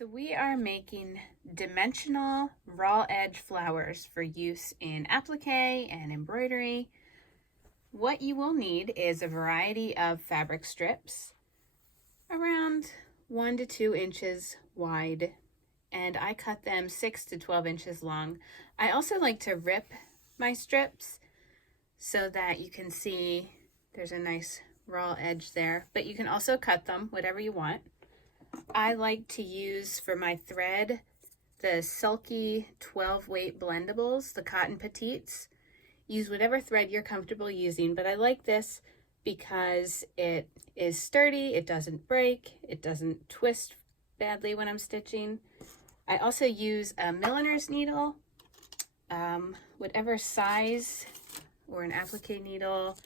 So we are making dimensional raw edge flowers for use in applique and embroidery. What you will need is a variety of fabric strips, around 1 to 2 inches wide, and I cut them 6 to 12 inches long. I also like to rip my strips so that you can see there's a nice raw edge there, but you can also cut them whatever you want. I like to use for my thread the Sulky 12 weight blendables, the cotton petites. Use whatever thread you're comfortable using, but I like this because it is sturdy, it doesn't break, it doesn't twist badly when I'm stitching. I also use a milliner's needle, whatever size, or an applique needle.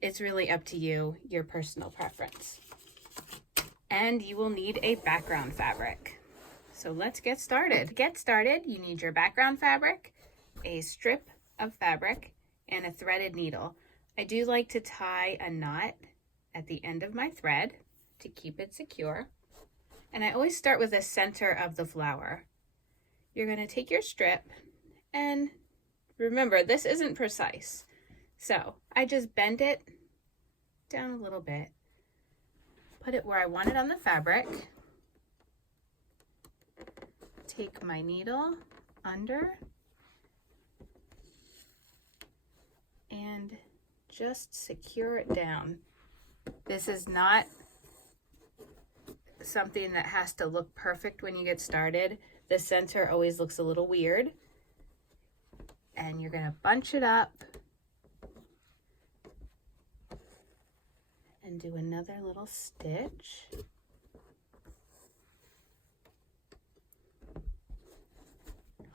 It's really up to you, your personal preference. And you will need a background fabric. So let's get started. To get started, you need your background fabric, a strip of fabric, and a threaded needle. I do like to tie a knot at the end of my thread to keep it secure. And I always start with the center of the flower. You're going to take your strip, and remember, this isn't precise. So I just bend it down a little bit, put it where I want it on the fabric, take my needle under, and just secure it down. This is not something that has to look perfect when you get started. The center always looks a little weird. And you're going to bunch it up and do another little stitch.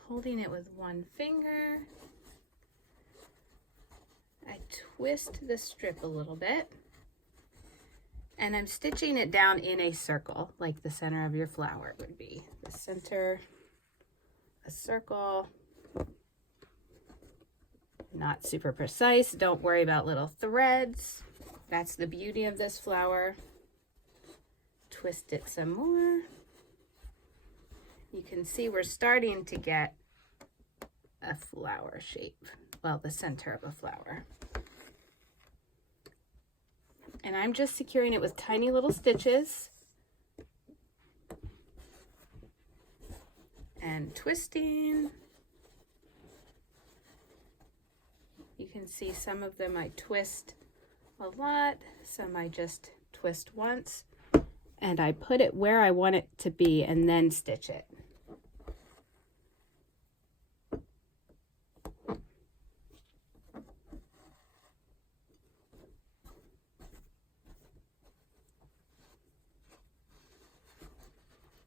Holding it with one finger. I twist the strip a little bit, and I'm stitching it down in a circle, like the center of your flower would be. The center, a circle. Not super precise. Don't worry about little threads. That's the beauty of this flower. Twist it some more. You can see we're starting to get a flower shape. Well, the center of a flower. And I'm just securing it with tiny little stitches. And twisting. You can see some of them I twist a lot, some I just twist once, and I put it where I want it to be and then stitch it.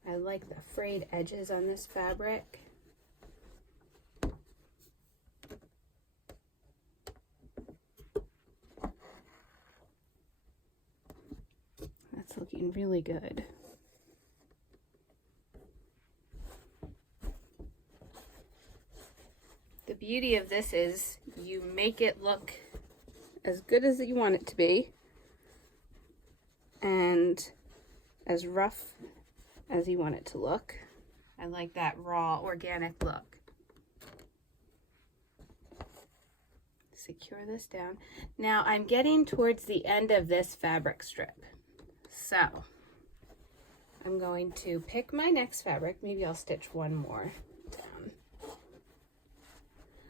I like the frayed edges on this fabric. That's looking really good. The beauty of this is you make it look as good as you want it to be and as rough as you want it to look. I like that raw, organic look. Secure this down. Now I'm getting towards the end of this fabric strip. So I'm going to pick my next fabric. Maybe I'll stitch one more down.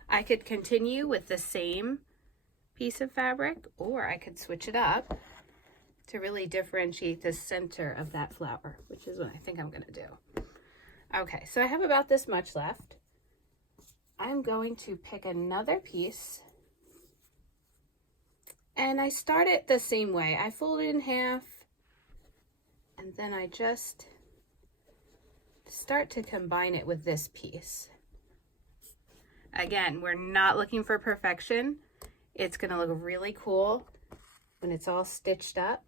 I could continue with the same piece of fabric, or I could switch it up to really differentiate the center of that flower, which is what I think I'm going to do. Okay, so I have about this much left. I'm going to pick another piece, and I start it the same way. I fold it in half, and then I just start to combine it with this piece. Again, we're not looking for perfection. It's going to look really cool when it's all stitched up.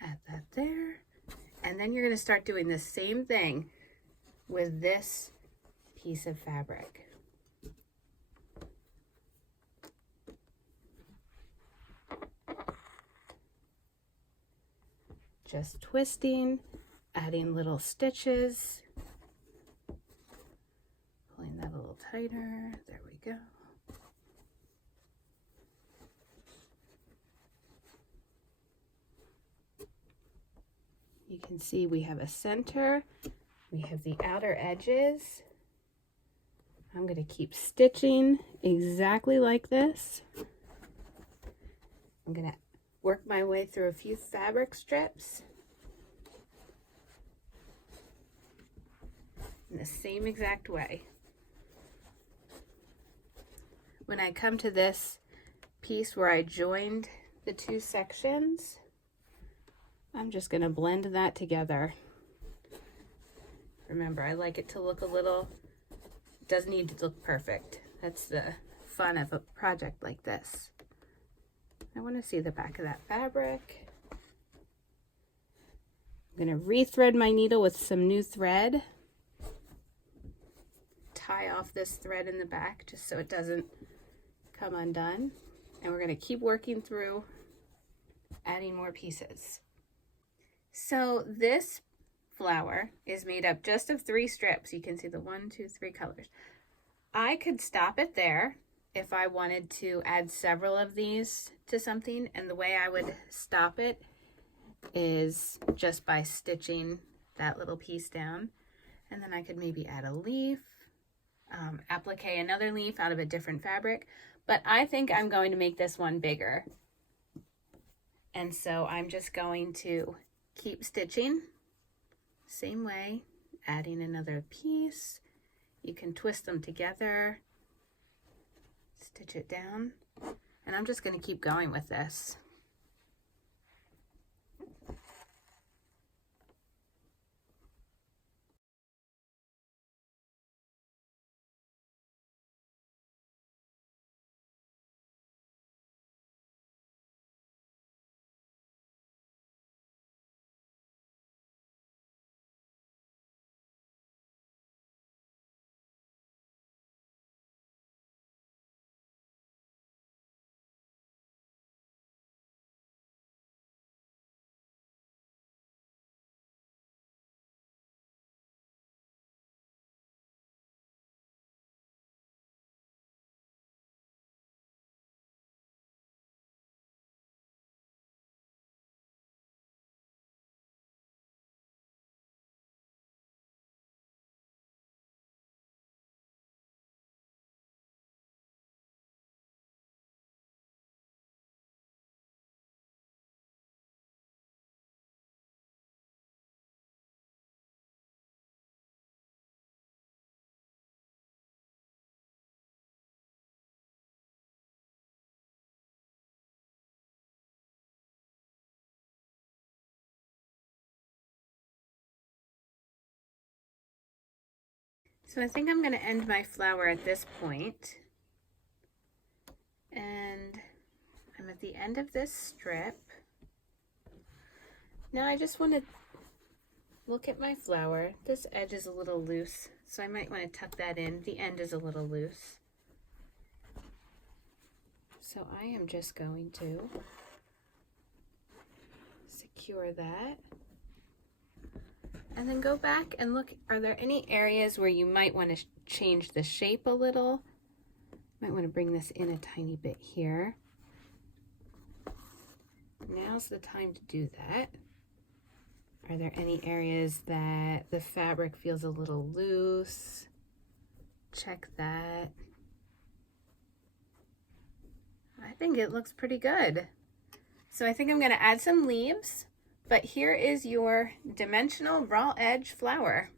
Add that there. And then you're going to start doing the same thing with this piece of fabric. Just twisting, adding little stitches, pulling that a little tighter. There we go. You can see we have a center, we have the outer edges. I'm going to keep stitching exactly like this. I'm going to work my way through a few fabric strips in the same exact way. When I come to this piece where I joined the two sections, I'm just going to blend that together. Remember, I like it to look a little, it doesn't need to look perfect. That's the fun of a project like this. I want to see the back of that fabric. I'm going to rethread my needle with some new thread. Tie off this thread in the back just so it doesn't come undone. And we're going to keep working through adding more pieces. So this flower is made up just of 3 strips. You can see the 1, 2, 3 colors. I could stop it there if I wanted to add several of these to something, and the way I would stop it is just by stitching that little piece down, and then I could maybe add a leaf, applique another leaf out of a different fabric, but I think I'm going to make this one bigger, and so I'm just going to keep stitching same way, adding another piece. You can twist them together, stitch it down, and I'm just going to keep going with this. So I think I'm going to end my flower at this point, and I'm at the end of this strip. Now I just want to look at my flower. This edge is a little loose, so I might want to tuck that in. The end is a little loose. So I am just going to secure that. And then go back and look, are there any areas where you might want to change the shape a little? Might want to bring this in a tiny bit here. Now's the time to do that. Are there any areas that the fabric feels a little loose? Check that. I think it looks pretty good. So I think I'm going to add some leaves. But here is your dimensional raw edge flower.